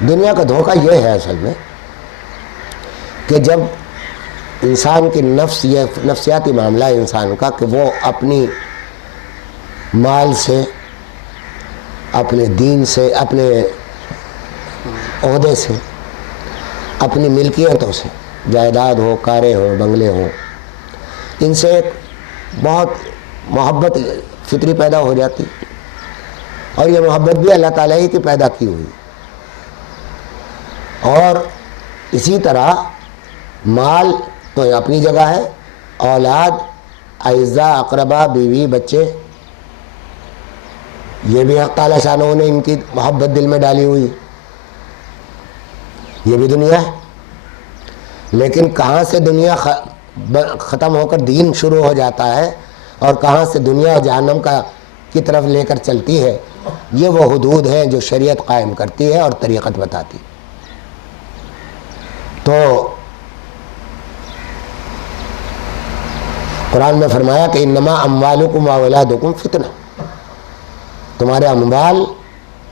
دنیا کا دھوکہ یہ ہے اصل میں کہ جب انسان کی نفس، یہ نفسیاتی معاملہ ہے انسان کا کہ وہ اپنی مال سے، اپنے دین سے، اپنے عہدے سے، اپنی ملکیتوں سے، جائیداد ہو، کاریں ہوں، بنگلے ہوں، ان سے ایک بہت محبت فطری پیدا ہو جاتی، اور یہ محبت بھی اللہ تعالیٰ ہی کی پیدا کی ہوئی. اور اسی طرح مال تو اپنی جگہ ہے، اولاد، اعزاء، اقربا، بیوی، بچے، یہ بھی حق تعالیٰ شانہ نے ان کی محبت دل میں ڈالی ہوئی، یہ بھی دنیا ہے. لیکن کہاں سے دنیا ختم ہو کر دین شروع ہو جاتا ہے اور کہاں سے دنیا جہنم کی طرف لے کر چلتی ہے، یہ وہ حدود ہیں جو شریعت قائم کرتی ہے اور طریقت بتاتی. تو قرآن میں فرمایا کہ انما اموالکم واولادکم فتنہ، تمہارے اموال،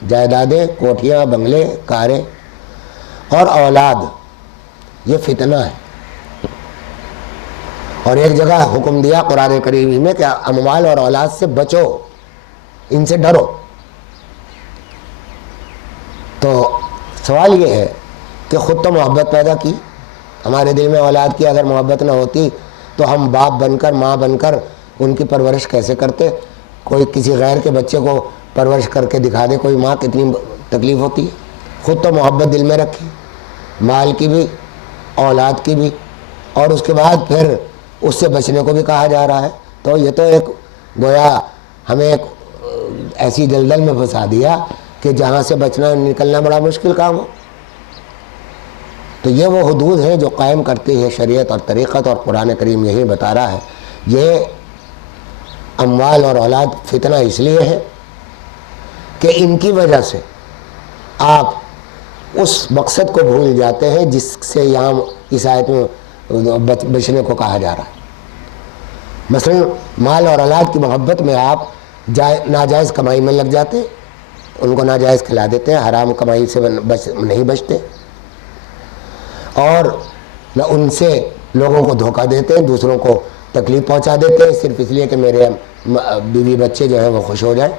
جائیدادیں، کوٹھیاں، بنگلے، کاریں اور اولاد یہ فتنہ ہے. اور ایک جگہ حکم دیا قرآن کریم میں کہ اموال اور اولاد سے بچو، ان سے ڈرو. تو سوال یہ ہے کہ خود تو محبت پیدا کی، ہمارے دل میں اولاد کی اگر محبت نہ ہوتی تو ہم باپ بن کر، ماں بن کر ان کی پرورش کیسے کرتے؟ کوئی کسی غیر کے بچے کو پرورش کر کے دکھا دے کوئی ماں، کتنی تکلیف ہوتی ہے. خود تو محبت دل میں رکھی، مال کی بھی، اولاد کی بھی، اور اس کے بعد پھر اس سے بچنے کو بھی کہا جا رہا ہے. تو یہ تو ایک گویا ہمیں ایک ایسی دلدل میں پھنسا دیا کہ جہاں سے بچنا نکلنا بڑا مشکل کام ہو. تو یہ وہ حدود ہیں جو قائم کرتی ہے شریعت اور طریقت، اور قرآن کریم یہی بتا رہا ہے. یہ اموال اور اولاد فتنہ اس لیے ہے کہ ان کی وجہ سے آپ اس مقصد کو بھول جاتے ہیں جس سے یہاں اس آیت میں بچنے کو کہا جا رہا ہے. مثلا مال اور اولاد کی محبت میں آپ ناجائز کمائی میں لگ جاتے، ان کو ناجائز کھلا دیتے ہیں، حرام کمائی سے نہیں بچتے، اور نہ ان سے لوگوں کو دھوکہ دیتے ہیں، دوسروں کو تکلیف پہنچا دیتے ہیں صرف اس لیے کہ میرے بیوی بچے جو ہیں وہ خوش ہو جائیں.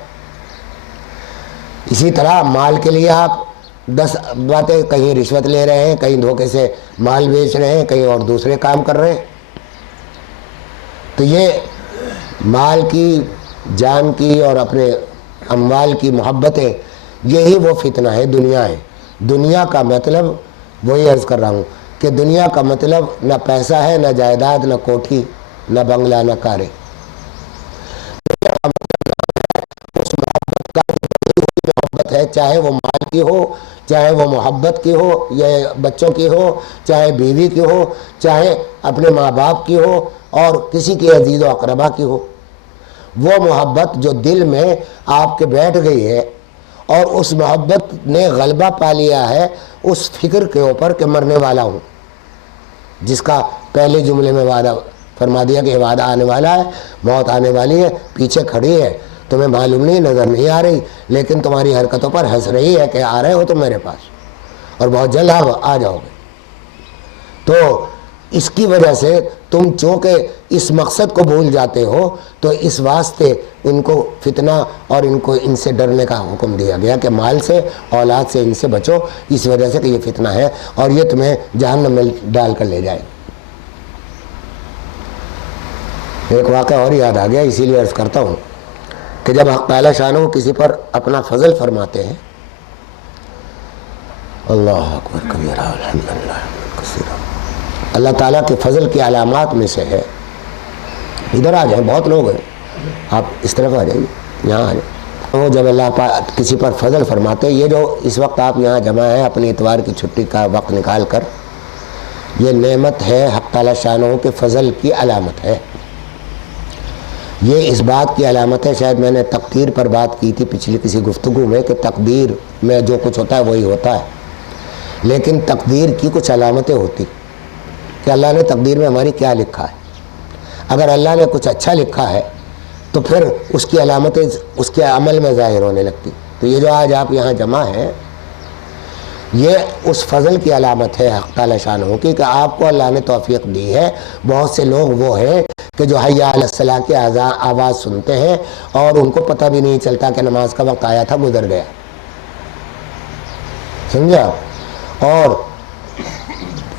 اسی طرح مال کے لیے آپ 10 باتیں، کہیں رشوت لے رہے ہیں، کہیں دھوکے سے مال بیچ رہے ہیں، کہیں اور دوسرے کام کر رہے ہیں. تو یہ مال کی، جان کی اور اپنے اموال کی محبتیں، یہی وہ فتنہ ہے، دنیا ہے. دنیا کا مطلب وہی عرض کر رہا ہوں کہ دنیا کا مطلب نہ پیسہ ہے، نہ جائیداد، نہ کوٹھی، نہ بنگلہ، نہ کاریں. اس محبت ہے، چاہے وہ مال کی ہو، چاہے وہ محبت کی ہو، یا بچوں کی ہو، چاہے بیوی کی ہو، چاہے اپنے ماں باپ کی ہو، اور کسی کی عزیز و اقربا کی ہو. وہ محبت جو دل میں آپ کے بیٹھ گئی ہے اور اس محبت نے غلبہ پا لیا ہے اس فکر کے اوپر کہ مرنے والا ہوں، جس کا پہلے جملے میں وعدہ فرما دیا کہ وعدہ آنے والا ہے، موت آنے والی ہے، پیچھے کھڑی ہے، تمہیں معلوم نہیں، نظر نہیں آ رہی، لیکن تمہاری حرکتوں پر ہنس رہی ہے کہ آ رہے ہو تم میرے پاس اور بہت جلد آ جاؤ گے. تو اس کی وجہ سے تم چونکہ اس مقصد کو بھول جاتے ہو، تو اس واسطے ان کو فتنہ اور ان سے ڈرنے کا حکم دیا گیا کہ مال سے، اولاد سے ان سے بچو، اس وجہ سے کہ یہ فتنہ ہے اور یہ تمہیں جہنم میں ڈال کر لے جائے. ایک واقعہ اور یاد آ گیا، اسی لیے عرض کرتا ہوں کہ جب حق تعالی شانہ کسی پر اپنا فضل فرماتے ہیں، اللہ اکبر کبیرہ الحمدللہ کثیرہ، اللہ تعالیٰ کے فضل کی علامات میں سے ہے، ادھر آ جائیں، بہت لوگ ہیں، آپ اس طرف آ جائیے، یہاں آ جائیں. وہ جب اللہ پاک کسی پر فضل فرماتے، یہ جو اس وقت آپ یہاں جمع ہیں اپنی اتوار کی چھٹی کا وقت نکال کر، یہ نعمت ہے، حق تعالی شانہ کے فضل کی علامت ہے. یہ اس بات کی علامت ہے، شاید میں نے تقدیر پر بات کی تھی پچھلی کسی گفتگو میں کہ تقدیر میں جو کچھ ہوتا ہے وہی ہوتا ہے، لیکن تقدیر کی کچھ علامتیں ہوتی کہ اللہ نے تقدیر میں ہماری کیا لکھا ہے. اگر اللہ نے کچھ اچھا لکھا ہے تو پھر اس کی علامتیں اس کے عمل میں ظاہر ہونے لگتی. تو یہ جو آج آپ یہاں جمع ہیں، یہ اس فضل کی علامت ہے حق تعالی شانہ کی کہ آپ کو اللہ نے توفیق دی ہے. بہت سے لوگ وہ ہیں کہ جو حی علی الصلاۃ کی آواز سنتے ہیں اور ان کو پتہ بھی نہیں چلتا کہ نماز کا وقت آیا تھا، گزر گیا. سمجھا؟ اور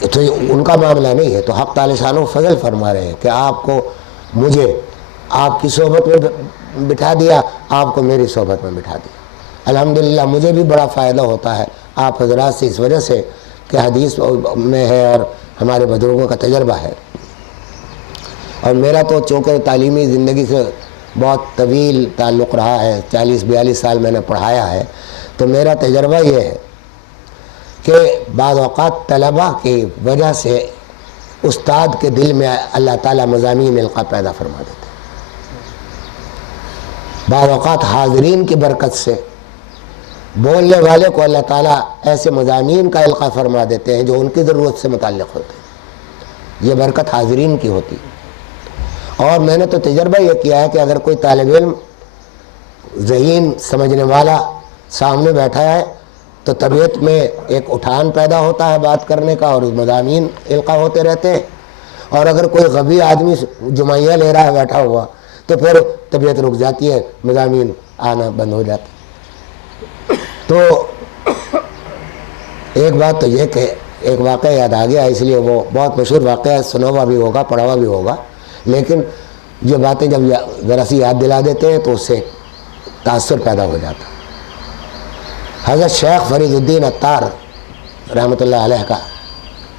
تو ان کا معاملہ نہیں ہے. تو حق تعالی شانہ فضل فرما رہے ہیں کہ آپ کو مجھے آپ کی صحبت میں بٹھا دیا، آپ کو میری صحبت میں بٹھا دیا. الحمدللہ مجھے بھی بڑا فائدہ ہوتا ہے آپ حضرات سے، اس وجہ سے کہ حدیث میں ہے اور ہمارے بزرگوں کا تجربہ ہے. اور میرا تو چونکہ تعلیمی زندگی سے بہت طویل تعلق رہا ہے، 40-42 سال میں نے پڑھایا ہے، تو میرا تجربہ یہ ہے کہ بعض اوقات طلباء کی وجہ سے استاد کے دل میں اللہ تعالیٰ مضامین القا پیدا فرما دیتے ہیں. بعض اوقات حاضرین کی برکت سے بولنے والے کو اللہ تعالیٰ ایسے مضامین کا القا فرما دیتے ہیں جو ان کی ضرورت سے متعلق ہوتے ہیں. یہ برکت حاضرین کی ہوتی. اور میں نے تو تجربہ یہ کیا ہے کہ اگر کوئی طالب علم ذہین سمجھنے والا سامنے بیٹھا ہے تو طبیعت میں ایک اٹھان پیدا ہوتا ہے بات کرنے کا اور مضامین القا ہوتے رہتے ہیں. اور اگر کوئی غبی آدمی جمعیہ لے رہا ہے بیٹھا ہوا تو پھر طبیعت رک جاتی ہے، مضامین آنا بند ہو جاتے. تو ایک بات تو یہ کہ ایک واقعہ یاد آ گیا، اس لیے وہ بہت مشہور واقعہ ہے، سنا ہوا بھی ہوگا پڑھا ہوا بھی ہوگا، لیکن یہ باتیں جب ذرا سی یاد دلا دیتے ہیں تو اس سے تاثر پیدا ہو جاتا. حضرت شیخ فرید الدین عطار رحمۃ اللہ علیہ کا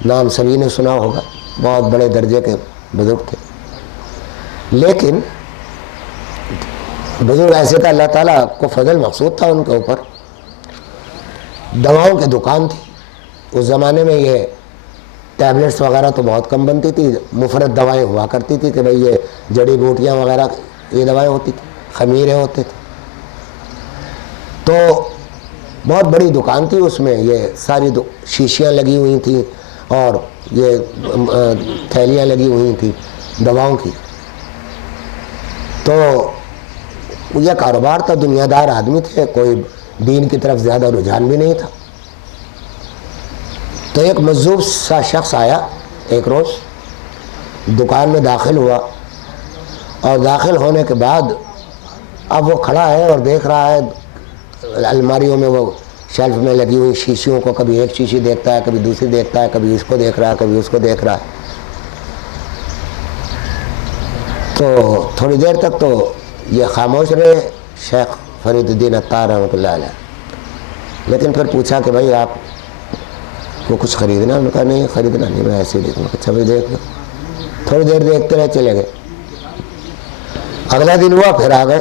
نام سبھی نے سنا ہوگا، بہت بڑے درجے کے بزرگ تھے. لیکن بزرگ ایسے تھا، اللہ تعالیٰ کو فضل مقصود تھا ان کے اوپر. دواؤں کی دکان تھی. اس زمانے میں یہ ٹیبلٹس وغیرہ تو بہت کم بنتی تھی، مفرد دوائیں ہوا کرتی تھی کہ بھئی یہ جڑی بوٹیاں وغیرہ یہ دوائیں ہوتی تھیں، خمیرے ہوتے تھے. تو بہت بڑی دکان تھی، اس میں یہ ساری شیشیاں لگی ہوئی تھیں اور یہ تھیلیاں لگی ہوئی تھیں دواؤں کی. تو یہ کاروبار تھا، دنیا دار آدمی تھے، کوئی دین کی طرف زیادہ رجحان بھی نہیں تھا. تو ایک مجذوب سا شخص آیا ایک روز، دکان میں داخل ہوا، اور داخل ہونے کے بعد اب وہ کھڑا ہے اور دیکھ رہا ہے الماریوں میں وہ شیلف میں لگی ہوئی شیشیوں کو، کبھی ایک شیشی دیکھتا ہے، کبھی دوسری دیکھتا ہے، کبھی اس کو دیکھ رہا ہے، کبھی اس کو دیکھ رہا ہے. تو تھوڑی دیر تک تو یہ خاموش رہے شیخ فرید الدین عطار رحمۃ اللہ علیہ. لیکن پھر پوچھا کہ بھائی آپ کو کچھ خریدنا؟ انہوں نے کہا نہیں خریدنا نہیں، میں ایسے ہی دیکھوں. اچھا بھائی دیکھ لو. تھوڑی دیر دیکھتے رہے، چلے گئے. اگلا دن ہوا پھر آ گئے.